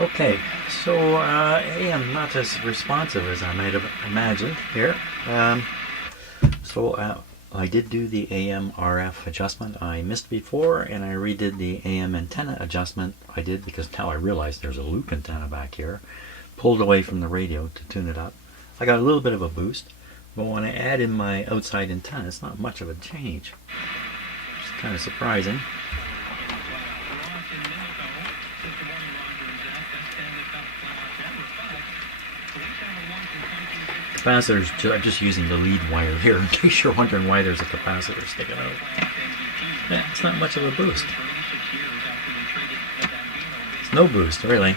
Okay, so AM not as responsive as I might have imagined here. So I did do the AM RF adjustment I missed before, and I redid the AM antenna adjustment I did because now I realized there's a loop antenna back here, pulled away from the radio to tune it up. I got a little bit of a boost, but when I add in my outside antenna, it's not much of a change. It's kind of surprising. Capacitors, I'm just using the lead wire here in case you're wondering why there's a capacitor sticking out. Yeah, it's not much of a boost. It's no boost, really.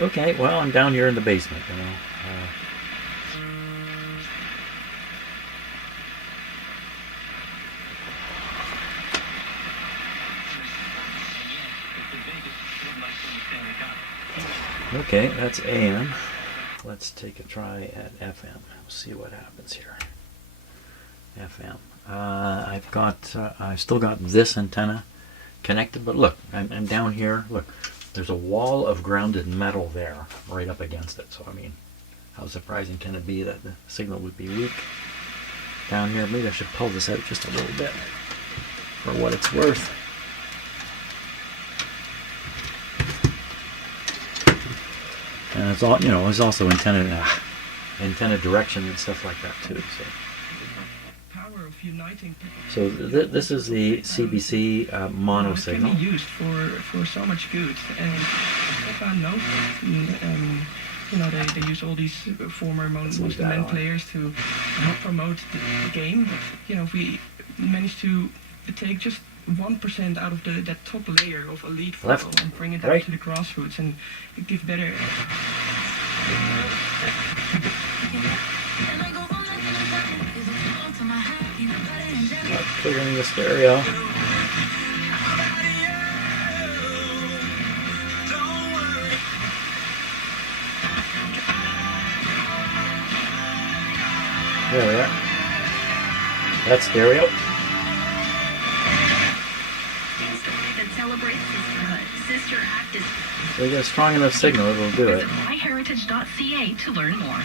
Okay, well, I'm down here in the basement, you know. Okay, that's AM. Let's take a try at FM. We'll see what happens here. FM. I've still got this antenna connected, but look, I'm down here. Look, there's a wall of grounded metal there, right up against it. So I mean, how surprising can it be that the signal would be weak down here? Maybe I should pull this out just a little bit for what it's worth. And it's all, you know, there's also antenna direction and stuff like that too. So this is the CBC mono signal. It can be used for so much good, and Stefan knows that. You know, they use all these former Muslim men players to help promote the game. But, you know, if we manage to take just 1% out of that top layer of elite football and bring it down to the grassroots and give better. Not clearing the stereo. There we are. That's stereo. So you get a strong enough signal, it'll do it. MyHeritage.ca to learn more.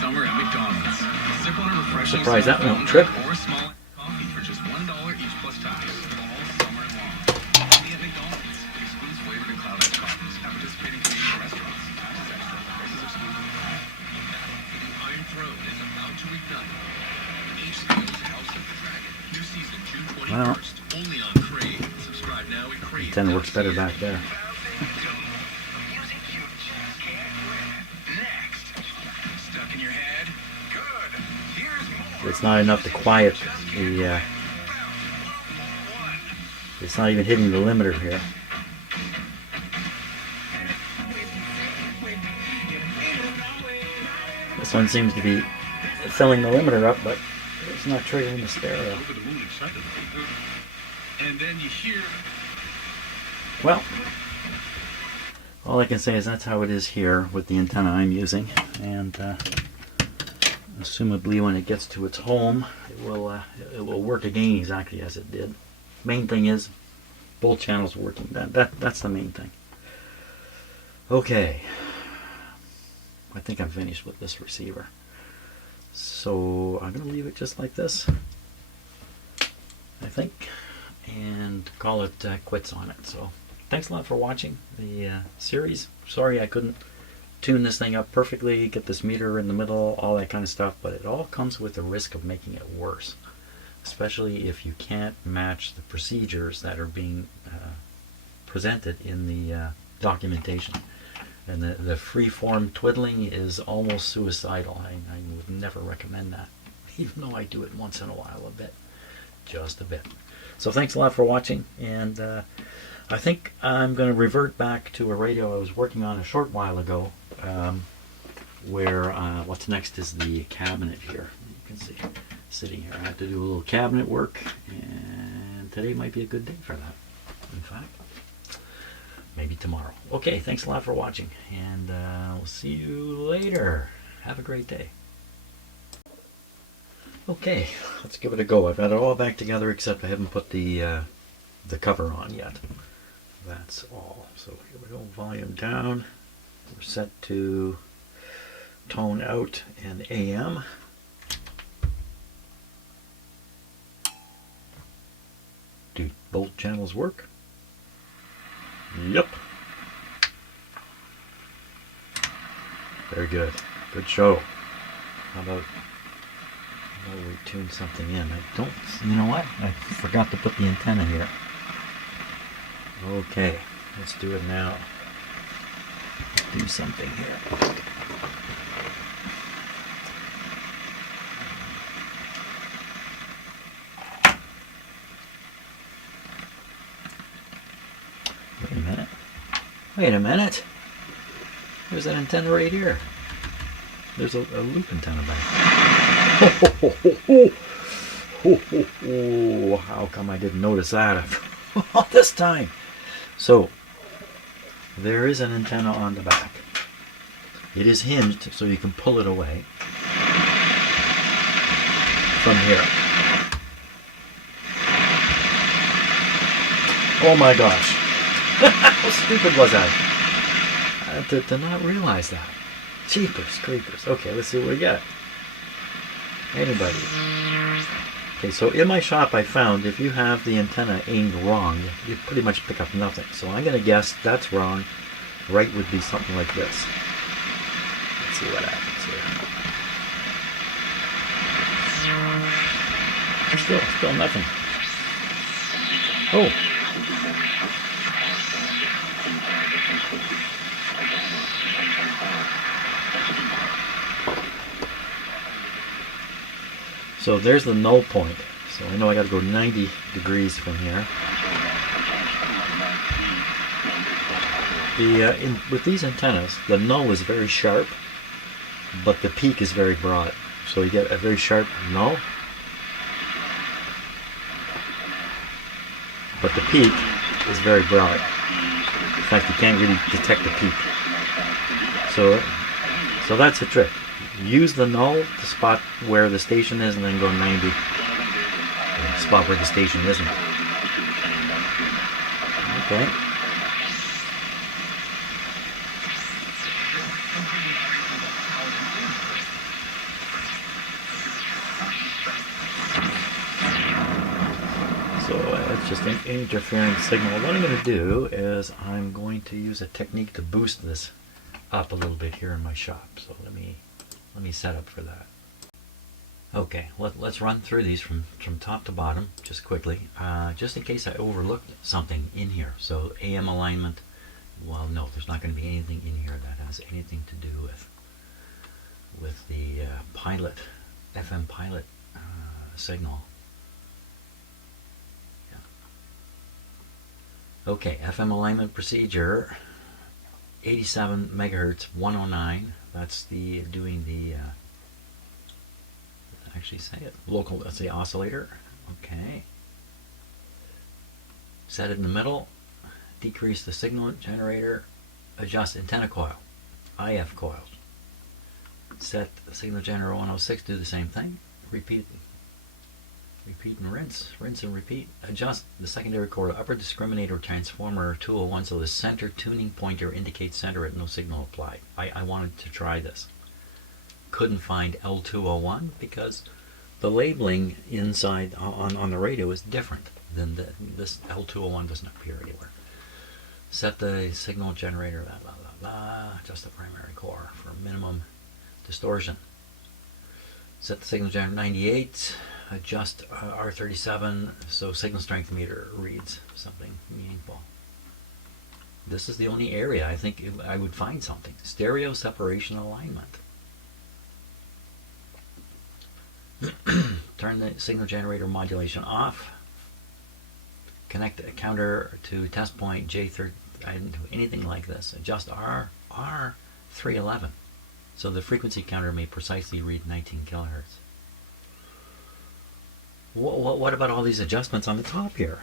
Summer at McDonald's. Sip on a refreshing Surprised that won't trip. Or small coffee for just $1 each plus tax. All summer long. Coffee at McDonald's. Excludes flavored and cloud ice coffees at participating Canadian restaurants. Taxes extra. Prices excluded. Iron Throne is about to reignite. HBO's House of the Dragon. New season June 21st. Only on Crave. Subscribe now at Crave. 10 works better back there. It's not enough to quiet the. It's not even hitting the limiter here. This one seems to be filling the limiter up, but it's not triggering the stereo. Well, all I can say is that's how it is here with the antenna I'm using, and assumably when it gets to its home, it will work again exactly as it did. Main thing is both channels working. That's the main thing. Okay, I think I'm finished with this receiver. So I'm going to leave it just like this, I think, and call it quits on it. So thanks a lot for watching the series. Sorry I couldn't tune this thing up perfectly, get this meter in the middle, all that kind of stuff, but it all comes with the risk of making it worse, especially if you can't match the procedures that are being presented in the documentation. And the free-form twiddling is almost suicidal. I would never recommend that, even though I do it once in a while a bit, just a bit. So thanks a lot for watching, and I think I'm going to revert back to a radio I was working on a short while ago, where what's next is the cabinet here. You can see sitting here. I have to do a little cabinet work, and today might be a good day for that. In fact, maybe tomorrow. Okay, thanks a lot for watching, and we'll see you later. Have a great day. Okay, let's give it a go. I've got it all back together except I haven't put the the cover on yet. That's all. So here we go, volume down. We're set to tone out and AM. Do both channels work? Yep. Very good. Good show. How about we tune something in? You know what? I forgot to put the antenna here. Okay, let's do it now. Do something here. Wait a minute. Wait a minute. There's an antenna right here. There's a loop antenna back. How come I didn't notice that after all this time? So, there is an antenna on the back. It is hinged so you can pull it away from here. Oh my gosh. How stupid was I? To not realize that. Jeepers creepers. Okay, let's see what we got. Anybody? Okay, so in my shop I found if you have the antenna aimed wrong, you pretty much pick up nothing. So I'm going to guess that's wrong. Right would be something like this. Let's see what happens here. Still nothing. Oh. So there's the null point. So I know I got to go 90 degrees from here. With these antennas, the null is very sharp, but the peak is very broad. So you get a very sharp null, but the peak is very broad. In fact, you can't really detect the peak. So that's the trick. Use the null to spot where the station is and then go 90. Spot where the station isn't. Okay. So it's just an interference signal. What I'm going to do is I'm going to use a technique to boost this up a little bit here in my shop. So let me set up for that. Okay, let's run through these from top to bottom just quickly, just in case I overlooked something in here. So AM alignment, well, no, there's not going to be anything in here that has anything to do with the pilot, FM pilot signal. Yeah. Okay, FM alignment procedure, 87 megahertz, 109. That's the doing the actually say it local. That's the oscillator. Okay. Set it in the middle. Decrease the signal generator. Adjust antenna coil. IF coils. Set the signal generator 106. Do the same thing. Repeat and rinse. Rinse and repeat. Adjust the secondary coil upper discriminator transformer 201 so the center tuning pointer indicates center at no signal applied. I wanted to try this. Couldn't find L201 because the labeling inside on the radio is different than this L201 doesn't appear anywhere. Set the signal generator, blah, blah, blah, blah. Adjust the primary core for minimum distortion. Set the signal generator 98. Adjust R37 so signal strength meter reads something meaningful. This is the only area I think I would find something. Stereo separation alignment. Turn the signal generator modulation off. Connect a counter to test point J30. I didn't do anything like this. Adjust R311 so the frequency counter may precisely read 19 kilohertz. What about all these adjustments on the top here?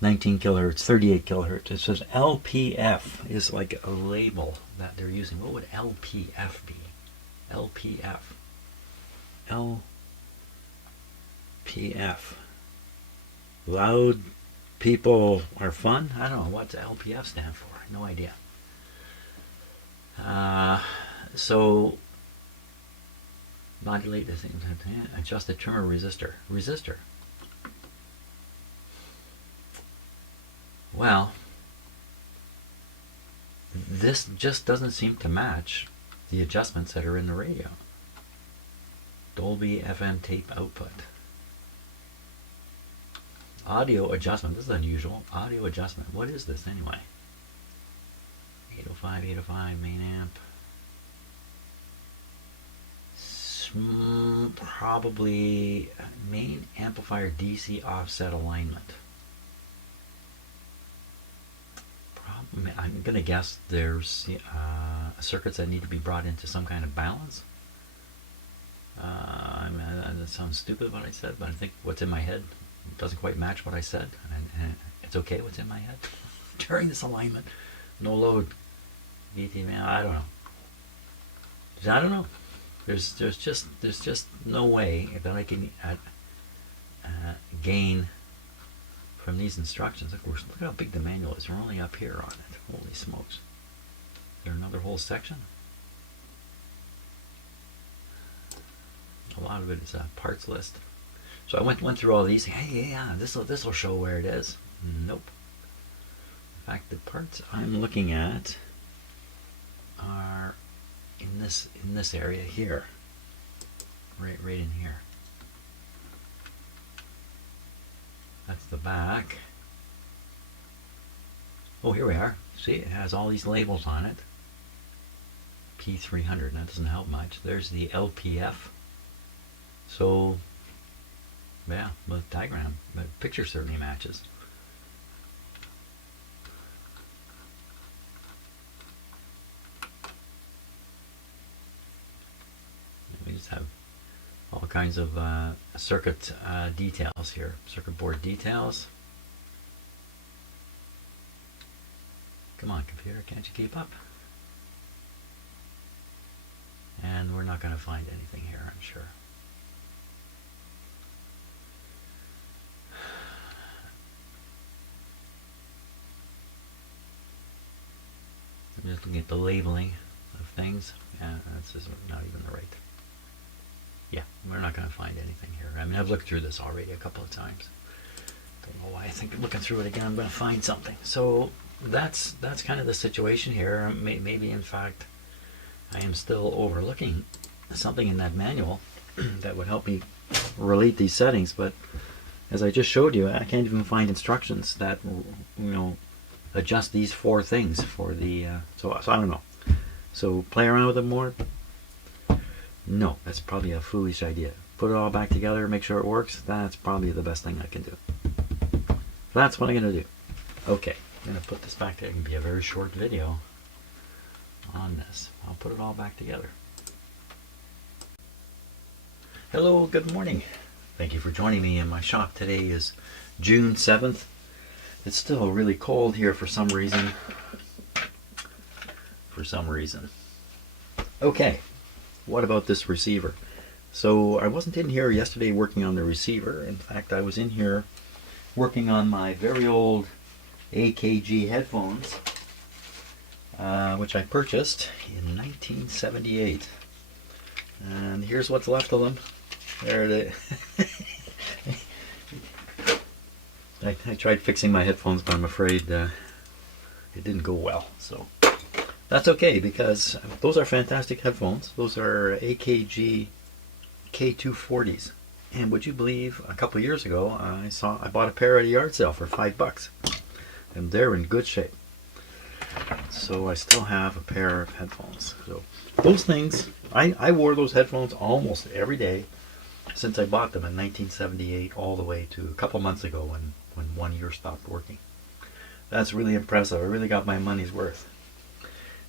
19 kilohertz, 38 kilohertz. It says LPF is like a label that they're using. What would LPF be? LPF. LPF. Loud people are fun. I don't know what's LPF stand for. No idea. So modulate the same time. Adjust the trimmer resistor. Resistor. Well, this just doesn't seem to match the adjustments that are in the radio. Dolby FM tape output. Audio adjustment. This is unusual. Audio adjustment. What is this anyway? 805, 805, main amp. Probably main amplifier DC offset alignment. I'm going to guess there's circuits that need to be brought into some kind of balance. That sounds stupid what I said, but I think what's in my head doesn't quite match what I said, and it's okay what's in my head during this alignment. No load, VT, man. I don't know. There's just no way that I can gain from these instructions. Of course, look how big the manual is. We're only up here on it. Holy smokes! Is there another whole section? A lot of it is a parts list. So I went through all these. Hey, yeah, this will show where it is. Nope. In fact, the parts I'm looking at are in this area here, right in here. That's the back. Oh, here we are. See, it has all these labels on it. P300. That doesn't help much. There's the LPF. So, yeah, the diagram, the picture certainly matches. We just have all kinds of circuit details here, circuit board details. Come on, computer, can't you keep up? And we're not going to find anything here, I'm sure. I'm just looking at the labeling of things. Yeah, that's just not even right. Yeah, we're not going to find anything here. I mean, I've looked through this already a couple of times. Don't know why I think looking through it again I'm going to find something. So that's kind of the situation here. Maybe in fact I am still overlooking something in that manual that would help me relate these settings, but as I just showed you, I can't even find instructions that adjust these four things for the so I don't know. So play around with it more. No, that's probably a foolish idea. Put it all back together, make sure it works. That's probably the best thing I can do. That's what I'm going to do. Okay, I'm going to put this back there. It can be a very short video on this. I'll put it all back together. Hello, good morning. Thank you for joining me in my shop. Today is June 7th. It's still really cold here for some reason. Okay, what about this receiver? So I wasn't in here yesterday working on the receiver. In fact, I was in here working on my very old AKG headphones, which I purchased in 1978. And here's what's left of them. There it is. I tried fixing my headphones, but I'm afraid it didn't go well. So that's okay, because those are fantastic headphones. Those are AKG K240s. And would you believe, a couple of years ago, I bought a pair at a yard sale for $5, and they're in good shape. So I still have a pair of headphones. So those things, I wore those headphones almost every day since I bought them in 1978, all the way to a couple months ago when 1 year stopped working. That's really impressive. I really got my money's worth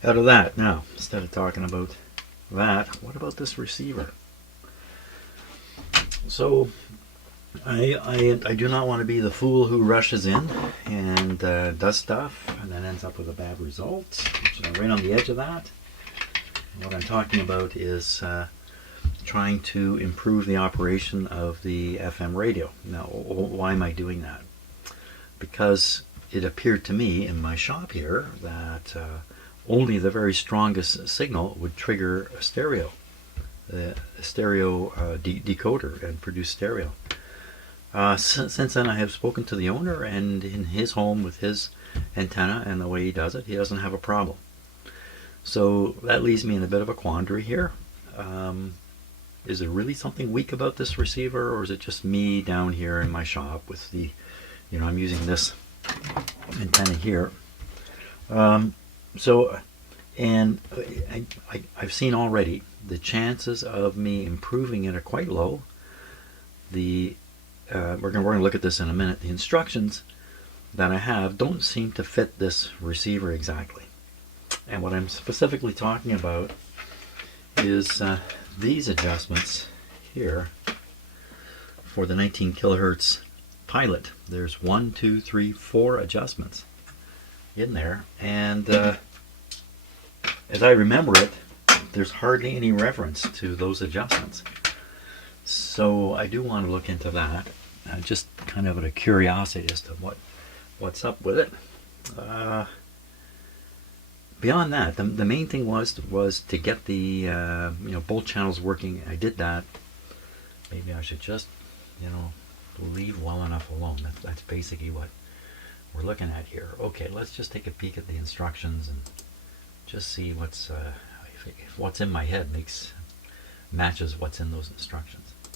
out of that. Now, instead of talking about that, what about this receiver? So I do not want to be the fool who rushes in and does stuff and then ends up with a bad result. So right on the edge of that. What I'm talking about is trying to improve the operation of the FM radio. Now, why am I doing that? because it appeared to me in my shop here that only the very strongest signal would trigger a stereo, decoder, and produce stereo. Since then, I have spoken to the owner, and in his home with his antenna and the way he does it, he doesn't have a problem. So that leaves me in a bit of a quandary here. Is there really something weak about this receiver, or is it just me down here in my shop with the, I'm using this antenna here. I've seen already the chances of me improving it are quite low. We're going to look at this in a minute. The instructions that I have don't seem to fit this receiver exactly. And what I'm specifically talking about is these adjustments here for the 19 kilohertz pilot. There's 1, 2, 3, 4 adjustments in there, and as I remember it, there's hardly any reference to those adjustments. So I do want to look into that, just kind of out of curiosity as to what's up with it. Beyond that, the main thing was to get the both channels working. I did that. Maybe I should just leave well enough alone. That's basically what we're looking at here. Okay, let's just take a peek at the instructions and just see if what's in my head matches what's in those instructions.